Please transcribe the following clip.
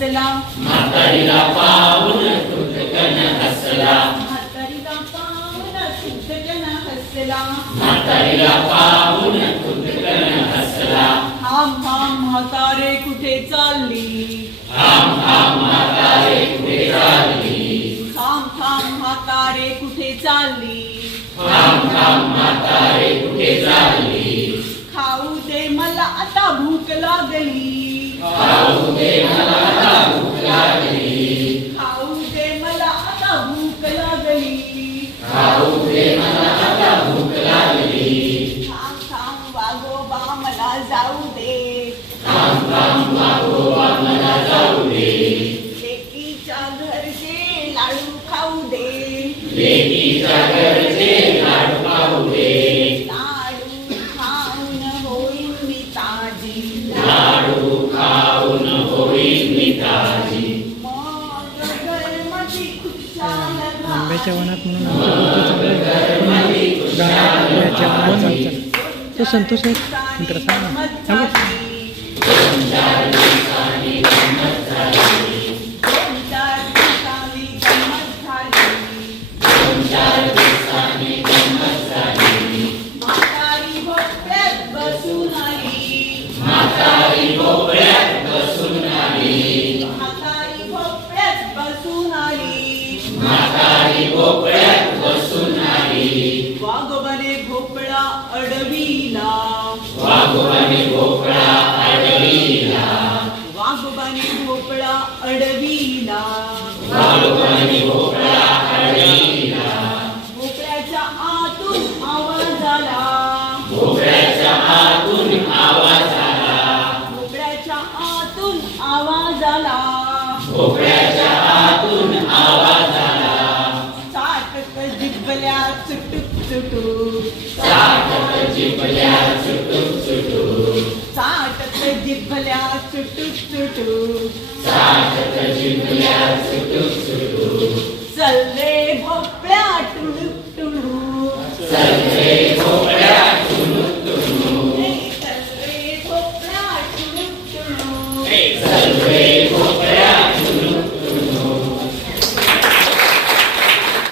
म्हातारीला पाहून कुटकन हसला. म्हातारीला पाहून सुखजन हसला. म्हातारीला पाहून कुटकन हसला. थांब थांब म्हातारे कुठे चालली? थांब थांब म्हातारे कुठे चालली? थांब थांब म्हातारे कुठे चालली? थांब थांब म्हातारे कुठे चालली? खाऊ दे मला आता भूक लागली. खाऊ दे लागली खाऊ दे थांब थांब वागोबा मला जाऊ दे दे. लेकीच्या घरचे लाडू खाऊ दे. आंब्याच्या वनात म्हणून आमच्या गाण्याच्या तो संतोष आहे नंतर वाघोबाने भोपळा अडविला. वाघोबाने भोपळा अडविला. वाघोबाने भोपळा अडविला. भोपळ्याच्या आतून आवाज आला. भोपळ्याच्या आतून आवाज आला. भोपळ्याच्या आतून आवाज आला. भोपळ्याच्या आतून आवाज आला. चाटक जिबल्या चुटुक चाटक. जिभल्या चुटुक चुटुक चुटुक